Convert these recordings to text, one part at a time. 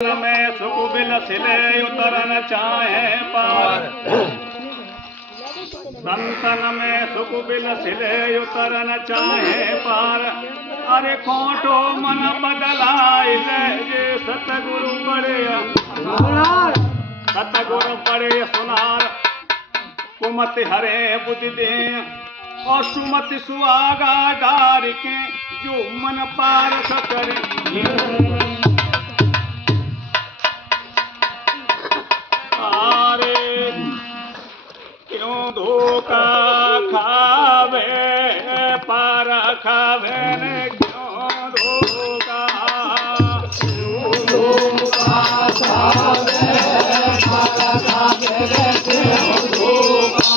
में सुख बिलसिले उतरन चाहे पार। संतन में सुख बिलसिले उतरन चाहे पार। अरे कोटो मन बदलाए जे सतगुरु बड़े सुनार। कुमति हरे बुद्धि दे और सुमति सुआगा डार के जो मन पार करे। क्यों धोखा खावे पार खावे ने क्यों धोखा खावे पार खावे ने क्यों धोखा।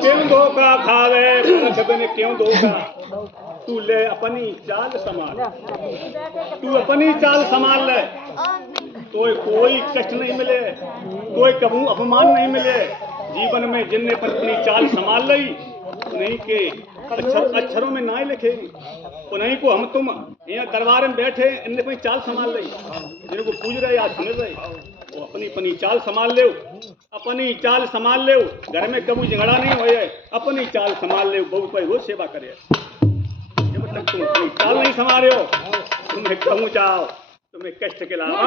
क्यों धोखा खावे क्यों धोखा। तू ले अपनी चाल संभाल, तू अपनी चाल संभाल ले तो कोई कष्ट नहीं मिले, कोई कभी अपमान नहीं मिले जीवन में। जिनने पर अपनी चाल संभाल ली उन्हीं के अक्षरों में नाई लिखेगी। उन्हीं को हम तुम यहाँ दरबार में बैठे इनने अपनी चाल संभाल ली। जिनको पूज रहे या सुन रहे वो अपनी चाल संभाल ले, अपनी चाल संभाल ले। घर में कभी झगड़ा नहीं होए, अपनी चाल संभाल ले। बहु पर वो सेवा करे। जब तक तुम अपनी चाल नहीं संभाले हो तुम्हें कहूँ जाओ तुम्हें कष्ट के अलावा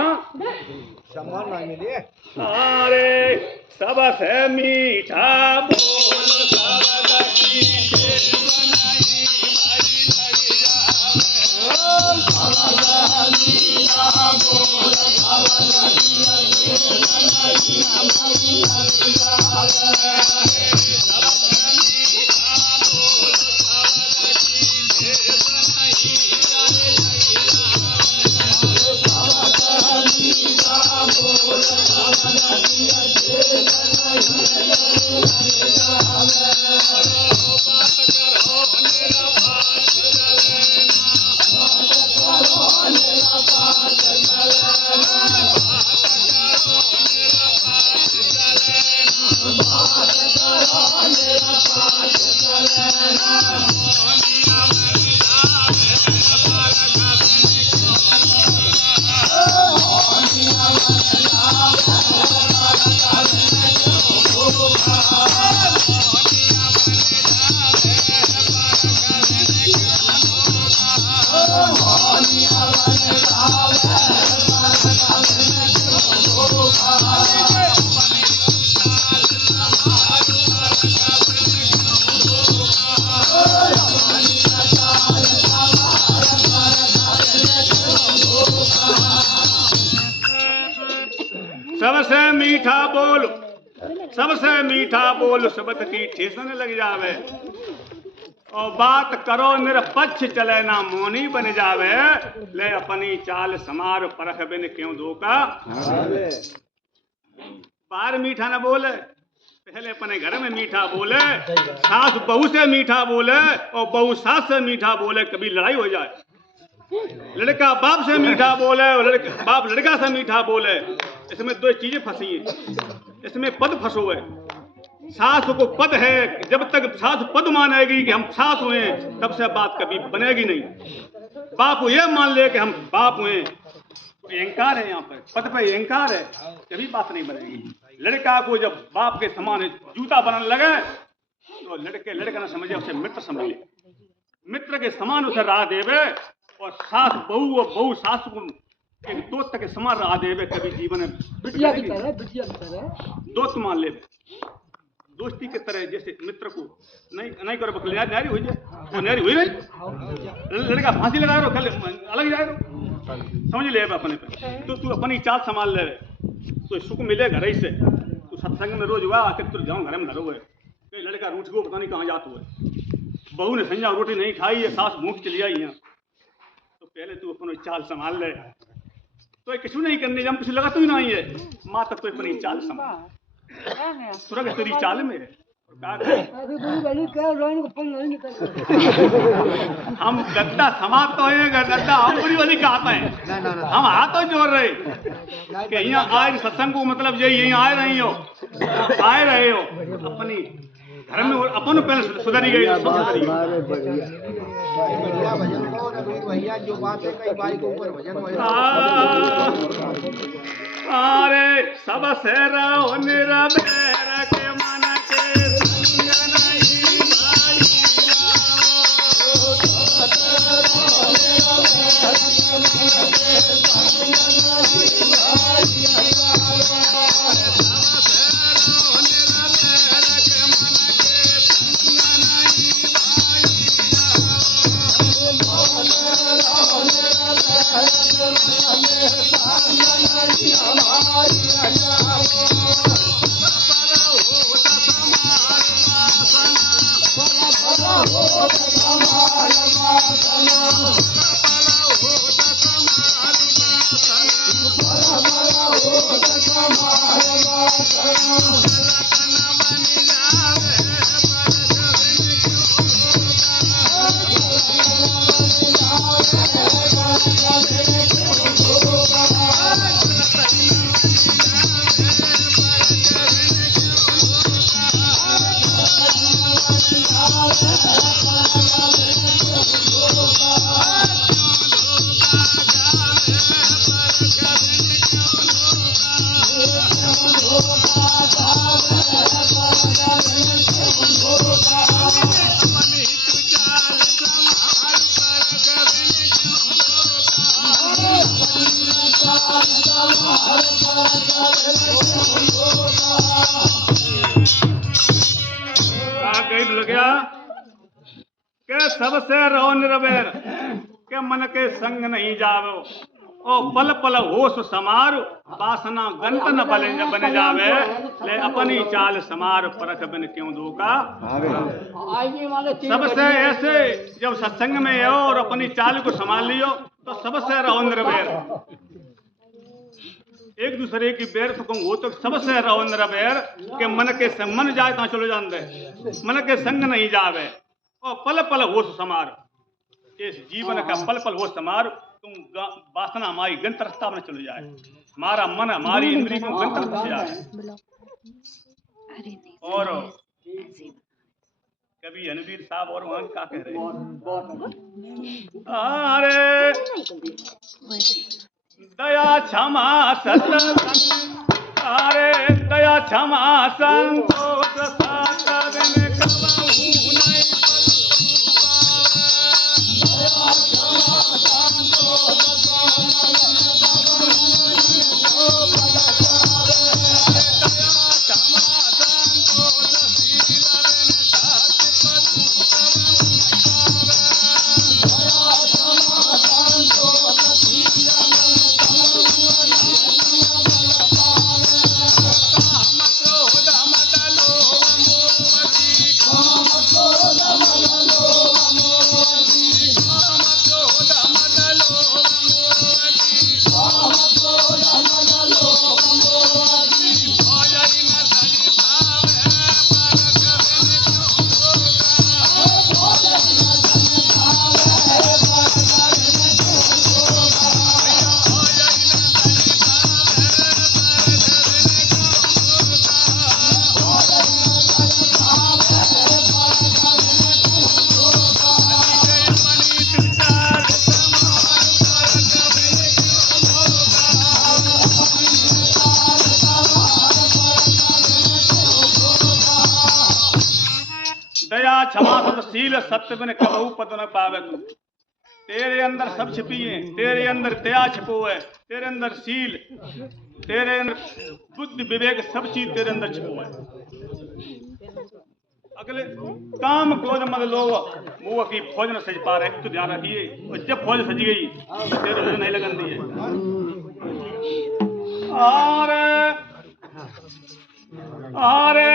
सम्मान नहीं मिले। अरे सबसे मीठा बोल सबसे मीठा बोल शब्द की ठेसन लग जावे। और बात करो निरपक्ष चले ना मौनी बन जावे। ले अपनी चाल समार परख बिन क्यों धोखा। बाहर मीठा न बोले, पहले अपने घर में मीठा बोले। सास बहू से मीठा बोले और बहू सास से मीठा बोले, कभी लड़ाई हो जाए। लड़का बाप से मीठा बोले और बाप लड़का से मीठा बोले। इसमें दो चीजें फंसी हैं, इसमें पद फंसो है। सास को पद है, जब तक सास पद मानेगी कि हम सास हुए तब से बात कभी बनेगी नहीं। बाप ये मान ले कि हम बाप हुए तो अहंकार है, यहाँ पर पद पे अहंकार है, कभी बात नहीं बनेगी। लड़का को जब बाप के समान जूता बनाने लगे तो लड़का न समझे उसे मित्र समझे, मित्र के समान उसे राह देवे। और सास बहू और बहू सास को एक दोस्त के समान राह देवे, कभी जीवन में दोस्त मान ले। दोस्ती के तरह जैसे मित्र को नहीं करो बकल नारी हुई जाए वो नारी हुई नहीं लड़का फांसी लगा रहा कल अलग जाए समझ ले अपने पे तो तू अपनी चाल संभाल ले तो सुख मिले घर ही से तू सत्संग में रोज हुआ आकर तू जाऊँ घर में न रहो कोई लड़का रूठ को पता नहीं कहाँ जात हुए बहू ने संजा रोटी नहीं खाई है सास भूख चली आई है तो पहले तू अपनी चाल संभाल ले तो कुछ नहीं करने जब कुछ लगा तो ही नहीं है माँ तक तो अपनी चाल संभाल सुरग तेरी चाल में हम गद्दा समाप्त तो है गद्दा हम पूरी वाली कहते हैं हम हाथों जोड़ रहे कि यहाँ आए सत्संग को मतलब यही यहीं आए रही हो आए रहे हो अपनी घर में अपन पहले सुधरी गई बढ़िया भजन को भैया जो बात है कई बाई के ऊपर भजन अरे सब से रहो निरा बेर के मन के संग नहीं भाई सबसे रहो निरबेर के मन के संग नहीं जावो ओ पल पल होश समार वासना गंत न बने जावे ले अपनी चाल समार परख बिन क्यों धोखा सबसे ऐसे जब सत्संग में हो और अपनी चाल को संभाल लियो तो सबसे रहो निरबेर एक दूसरे की बेर तो कहूँ वो तो सबसे रहो निरबेर के मन के संग मन जाए तो चलो जान दे मन के संग नहीं जावे और पल पल होश समार इस जीवन का पल पल होश समार तुम वासना हमारी गंत रास्ता में चले जाए हमारा मन हमारी इंद्री को गंत से जाए और कभी रणवीर साहब और वहां क्या कह रहे अरे दया क्षमा सत अरे दया क्षमा संतोष सातन कबहू नहीं क्षमा सतशील सत्य बिन कबहू पद न पावे तू तेरे अंदर सब छिपी है तेरे अंदर दया छिपो है तेरे अंदर शील तेरे अंदर बुद्धि विवेक सब चीज तेरे अंदर छिपो है अगले काम क्रोध मत लो मुँह की फौज न सज पा रहे तो ध्यान रखिए और जब फौज सज गई तेरे रोज नहीं लगन दी अरे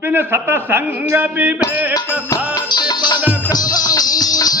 बिन सतसंग विवेक सत्य पद कबहू नहीं तू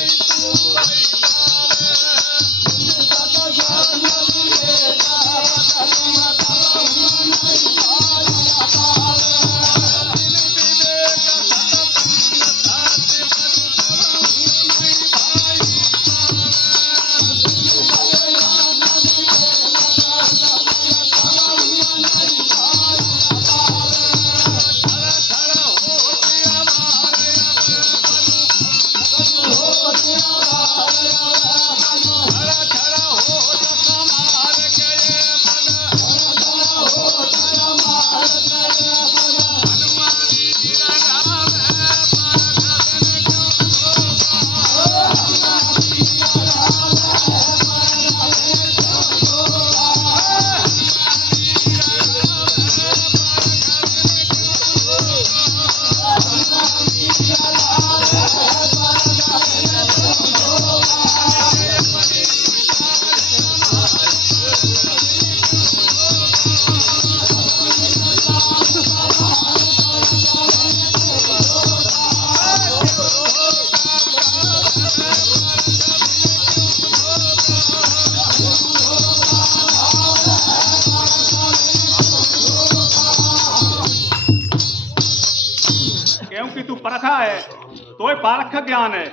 क्योंकि तू परखा है तो पारख का ज्ञान है।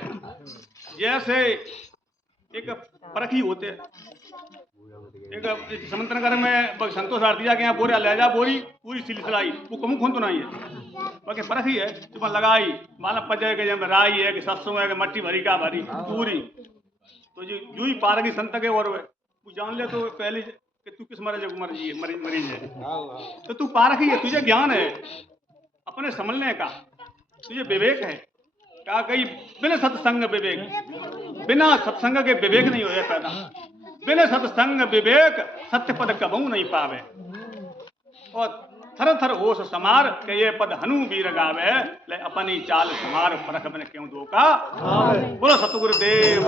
जैसे एक परखी होते एक समंतनगर में संतोष आर दिया गया बोरिया ले जा बोरी पूरी सिलसिलाई वो कमु खोन तो नहीं है बाकी परखी है तो लगाई माला पजे के जब राई है कि सत्संग है कि मट्टी भरी का भरी पूरी तो जो ही पारखी संत के और तू जान ले तो पहले कि तू किस मरीज है तो तू पारखी है तुझे ज्ञान है अपने समझने का तुझे विवेक है क्या कहीं बिना सत्संग विवेक बिना सत्संग के विवेक नहीं होया पैदा बिना सत्संग विवेक सत्य पद कबहू नहीं पावे और थर थर होश समार के ये पद हनु वीर गावे ले अपनी चाल समार परख बन क्यों धोखा बोलो सतगुरुदेव